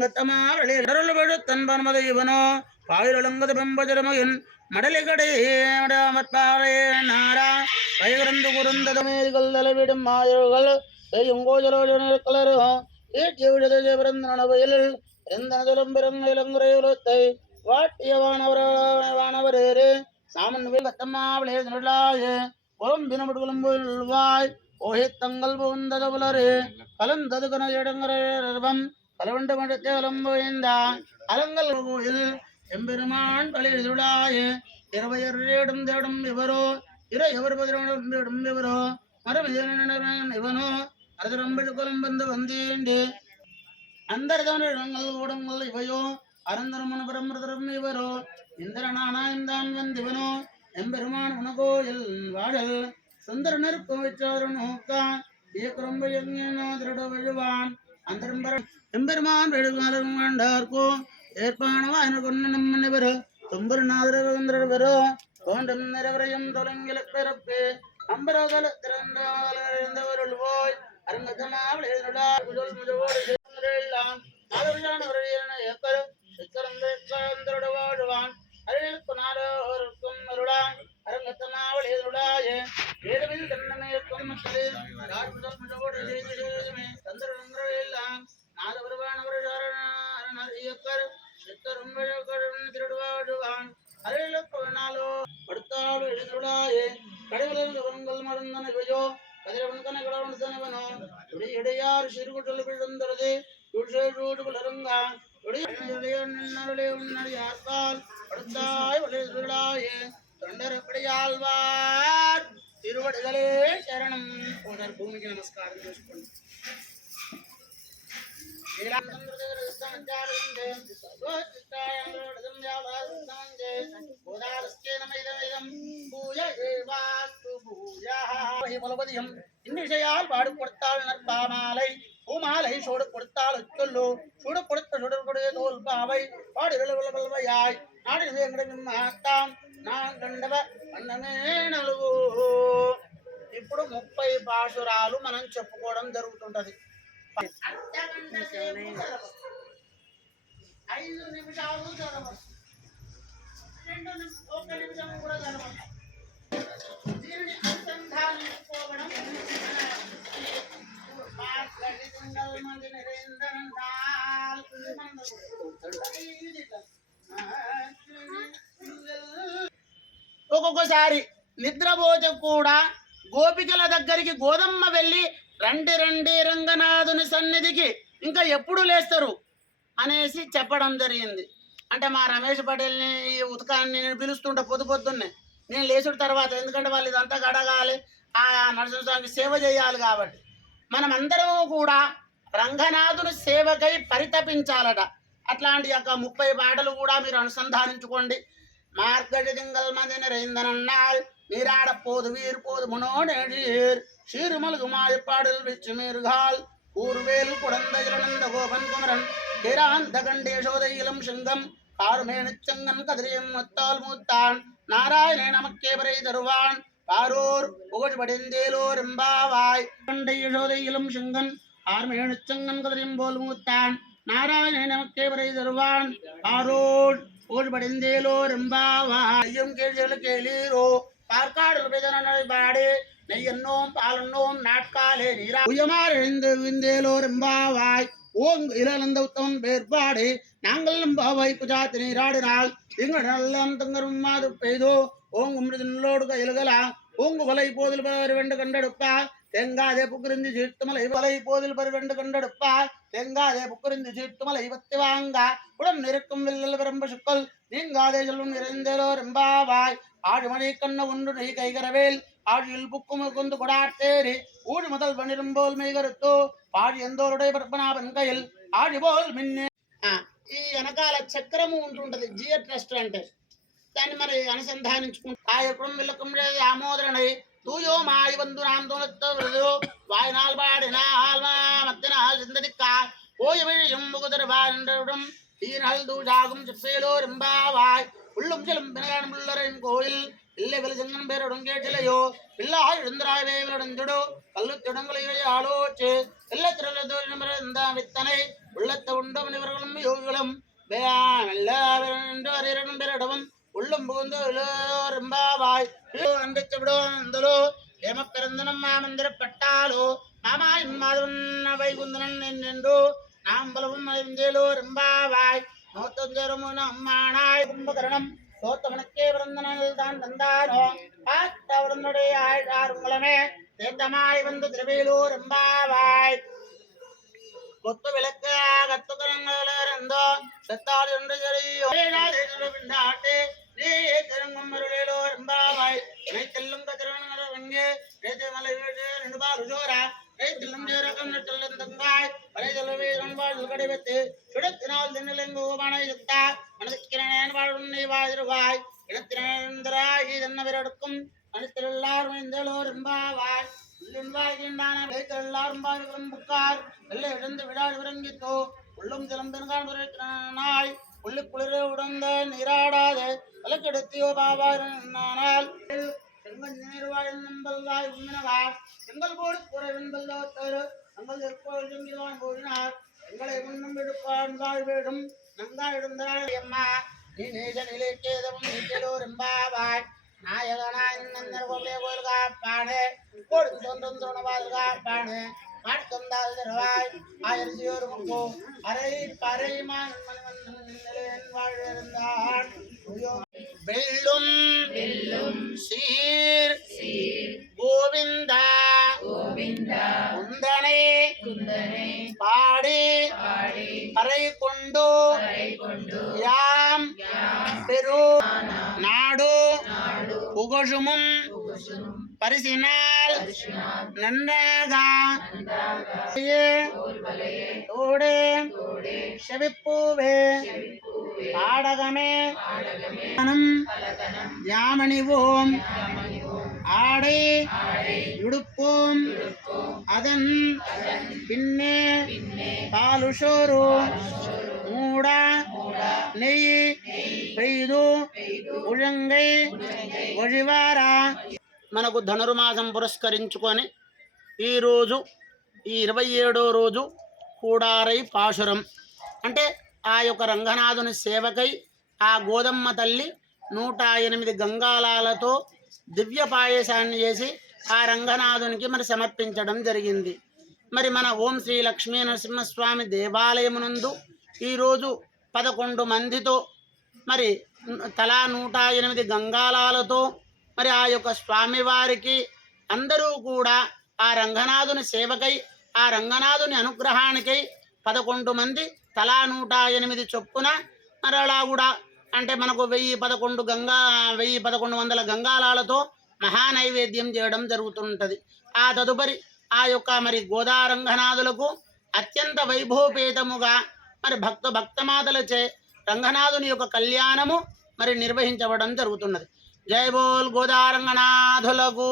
அரங்கத்தமாவளி தன்பன்மத இவனோ பாயிரொழுங்கது பெம்பஜரமகன் மடலிகடையே நாரா பயகரந்து குறுந்ததமேதிகள் தலைவிடும் மாயர்கள் செய்யுங்கோஜலோஜனர்களரும் ஈட்டிய பிறந்தனவையில் எந்தனதிலும் பிறந்த இளங்குறையுலத்தை வாட்டிய வானவரேறு சாமன் கத்தம்மாவளே நிழலாயே புறம்பினமுடுவாய் ஓஹித்தங்கள் புகுந்ததவுலரு கலந்தது கன இடங்கரம் கலவண்டு மடத்தை விளம்புகின்றா அலங்கல் கோயில் எம்பெருமான் பழியுளாயே இரவையரிடம் தேடும் இவரோ எவர் பதிலும் இவரோ மரபிதன் இவனோ அரசரம்பழு குலம் வந்து வந்தேண்டு அந்தரதங்கள் ஓடங்கள் இவையோ அறந்தரமன பரம்பரதரம் இவரோ இந்திரனானாய்ந்தான் வந்திவனோ எம்பெருமான் உனகோயில் வாழல் சுந்தர நெருப்பு வச்சாரு நோக்கா இயக்குறம்பு திருட விழுவான் அந்தரம்பரம் எம்பெருமான் வெழுகாலம் வேண்டார்க்கோ ஏற்பானவாயன கொண்டு நம்மவர் தும்பர் நாதரவரோ தோன்றும் நிறவரையும் தொடங்கில பிறப்பு அம்பரோகல திறந்தவருள் போய் அரங்கத்தமாவளோடு வாழ்வான் அருளுக்கும் அருளான் அரங்கத்தமாவளேருளாய ஏதுவில் தன்னமேற்கும் மக்களில் சந்திரன் நாதபுரவானவர் இயக்கர் சித்தரும் திருடுவாடுவான் அருளுக்குனாலோ படுத்தாடு எழுதுளாயே கடவுளில் கவனங்கள் மறந்தனவையோ கதிரவன் கனகடவன் தனவனோ இடையார் சிறுகுட்டல் விழுந்தது அருங்கா யார்கால் படுத்தாய் வளையே தொண்டரப்படியாழ்வார் திருவடிகளே சரணம் போதார் பூமிக்கு நமஸ்காரம் இன்னிசையால் பாடு கொடுத்தாள் நற்பாமாலை பூமாலை சூடு கொடுத்தால் சொல்லு சூடு கொடுத்த சுடற்கொடைய தோல் பாவை பாடுகள்வையாய் நாடுதான் நான் கண்டவ అన్నమే నలుగు ఇప్పుడు 30 భాషరాలు మనం చెప్పుకోవడం జరుగుతుంటది 5 నిమిషాలు చదవచ్చు 2 నిమిషం కూడా చదవచ్చు దీనిని అనుసంధానించుకోవడం ఒక్కొక్కసారి నిద్రపోతే కూడా గోపికల దగ్గరికి గోదమ్మ వెళ్ళి రండి రండి రంగనాథుని సన్నిధికి ఇంకా ఎప్పుడు లేస్తారు అనేసి చెప్పడం జరిగింది. అంటే మా రమేష్ పటేల్ని ఈ ఉతకాన్ని నేను పిలుస్తుంటే పొద్దున్నే నేను లేచుడు తర్వాత, ఎందుకంటే వాళ్ళు ఇదంతా గడగాలి, ఆ నరసింహస్వామికి సేవ చేయాలి. కాబట్టి మనం అందరం కూడా రంగనాథుని సేవకై పరితపించాలట. అట్లాంటి యొక్క 30 పాటలు కూడా మీరు అనుసంధానించుకోండి. மார்கழி திங்கள் மதி நிறைந்தனால் நீராட போது வீர் போது முனோடீர் சீர்மல்குமாய்ப்பாடில் விச்சு மீர்கால் கூர்வேல் குழந்தை இழந்த கோபன் குமரன் கிராந்த கண்டேசோதை இளம் சிங்கம் கார்மேனிச்சங்கன் கதிரியும் முத்தால் மூத்தான் நாராயணே நமக்கே வரை தருவான் பாரூர் புகழ்படிந்தேலோர் எம்பாவாய் கண்டை யசோதை இளம் சிங்கன் கார்மேனிச்சங்கன் கதிரியும் போல் மூத்தான் நாராயணே நமக்கே வரை தருவான் பாரூர் ஊழ்படிந்தேலோ ரெம்பாவாயும் கேள்விகள் கேளீரோ பார்க்காடல் பேதனை பாடு நெய்யன்னோம் பாலன்னோம் நாட்காலே நீரா உயமார் எழுந்து விந்தேலோ ரெம்பாவாய் ஓங்கு இளந்த உத்தமன் பேர்பாடு நாங்கள் நம்பாவாய் குஜாத்தி நீராடினால் எங்கள் நல்லம் தங்கரும் மாது பெய்தோ ஓங்கு மிருதனோடு கையில்களா ஓங்கு வலை போதில் பருவெண்டு கண்டெடுப்பா தெங்காதே புக்குறிந்து சீர்த்துமலை வலை போதில் பருவெண்டு கண்டெடுப்பா தெங்காதே புக்குறிந்து சீர்த்துமலை பத்தி வாங்க உடன் நெருக்கும் வில்லல் விரம்ப சுக்கள் நீங்காதே சொல்லும் நிறைந்தேலோ ரெம்பாவாய் ஆடுமணி கண்ண ஒன்று நெய் கைகரவேல் ஆழியில் புக்கும் கொண்டு கொடாட்டேரி ஊடு முதல் பன்னிரும்போல் மெய்கருத்தோ பாடி எந்தோருடைய பற்பனாபன் கையில் ఆడి బోల్ మిన్నే ఈ వెనకాల చక్రము ఉంటుంటది జియట్ రెస్టారెంట్ దాన్ని మరి అనుసంధానించుకుంటూ కాయకుడం విల్లకం ఆమోదరణై தூயோ மாய் வந்து நாம் தோணத்தோ வாய்நாள் பாடினால் மத்தினால் சிந்ததிக்கா ஓய விழியும் முகுதர்வாடும் தீனால் தூஜாகும் சிப்பேலோ ரெம்பாவாய் உள்ளும் செல்லும் பினகான் உள்ளரின் கோயில் இல்லை வெளிச்சங்கன் பேருடன் கேட்டிலையோ பிள்ளாய் எழுந்தராய் வேவலுடன் ஜுடோ கல்லு திடங்களை ஆலோச்சு இல்ல திரள வித்தனை உள்ளத்தை உண்டவன் இவர்களும் யோகிகளும் எல்லாரும் பெறடவும் உள்ளம் புகுந்து ரொம்பவாய் அண்டிச்சு விடுவோம் அந்தலோ ஏமப்பிறந்தனம் மாமந்திரப்பட்டாலோ மாமாய் மாதவன் வைகுந்தனன் என்றோ நாம் பலவும் அறிந்தேலோ ரொம்பவாய் நோத்தஞ்சரும் அம்மானாய் கும்பகரணம் தோத்தவனுக்கே பிறந்தனில் தான் தந்தாரோ பார்த்தவனுடைய ஆழ்வாருங்களமே தேத்தமாய் வந்து திருவேலூர் ரொம்பவாய் கொத்து விளக்கு கத்துக்கரங்களோ செத்தால் என்று சரியோட்டு திருங்கும் அருளிலோ ரொம்பவாய் செல்லும் கதிரங்கே மலை ரெண்டுபாலுஜோரா தில்லும் நேரகம் நெட்டலும் தங்காய் வரை செல்வீரன் வாழ் கடிவத்து சுடத்தினால் திண்ணிலங்கு மனை சுத்தா மனதிற்கிறேன் வாழும் நீ வாழ்வாய் இனத்திராய் இதன்ன விரடுக்கும் மனத்திலாரும் இந்தலோ ரொம்பவாய் எல்லாரும் புக்கார் வெள்ளை எழுந்து விடாது விரங்கித்தோ உள்ளும் சிலம்பெருங்காய் உள்ளு குளிர உடந்த நீராடாத வழக்கெடுத்தியோ பாபானால் செங்கல் நம்பல்வாய் உண்மினவார் செங்கல் போடு கூற வெண்பல்லோ தரு நங்கள் எப்போது செங்கிவான் போடினார் எங்களை முன்னும் எடுப்பான் வாழ்வேடும் நங்கா எழுந்தாள் அம்மா நீ நேச நிலைக்கேதவும் நீச்சலோ ரொம்பவாய் நாயகனாய் கோவிலே கோயில் காப்பானே கோடி சொந்தம் தோணவாள் காப்பானே மாட்கொண்டால் தருவாய் ஆயிரத்தியோரு முக்கோ அரை பறைமான் வாழ்ந்தாள் வெல்லும் சீர் கோவிந்தா குந்தனை பாடி பறை கொண்டு யாம் பெரு நாடு புகழுமும் பரிசினால் நன்றாக செவிப்பூவே பாடகமே யாமணிவோம் ஆடை உடுப்போம் அதன் பின்னே பாலுஷோரு மூட நெய் பெய்து ఉళంగై ఒజివారా మనకు ధనుర్మాసం పురస్కరించుకొని ఈరోజు ఈ 27వ రోజు కూడారై పాశురం అంటే ఆ యొక్క రంగనాథుని సేవకై ఆ గోదమ్మ తల్లి 108 గంగాలాలతో దివ్య పాయసాన్ని చేసి ఆ రంగనాథునికి మరి సమర్పించడం జరిగింది. మరి మన ఓం శ్రీ లక్ష్మీ నరసింహస్వామి దేవాలయమునందు ఈరోజు 11 మందితో మరి తలా 108 గంగాలాలతో మరి ఆ యొక్క స్వామివారికి అందరూ కూడా ఆ రంగనాథుని సేవకై ఆ రంగనాథుని అనుగ్రహానికై 11 మంది తలా 108 చొప్పున మరి అలా కూడా అంటే మనకు 1100 గంగాలాలతో మహానైవేద్యం చేయడం జరుగుతుంటుంది. ఆ తదుపరి ఆ యొక్క మరి గోదారంగనాథులకు అత్యంత వైభవపేతముగా మరి భక్తమాతలచే రంగనాథుని యొక్క కళ్యాణము మరి నిర్వహించబడడం జరుగుతున్నది. జై బోల్ గోదారంగనాథులకు.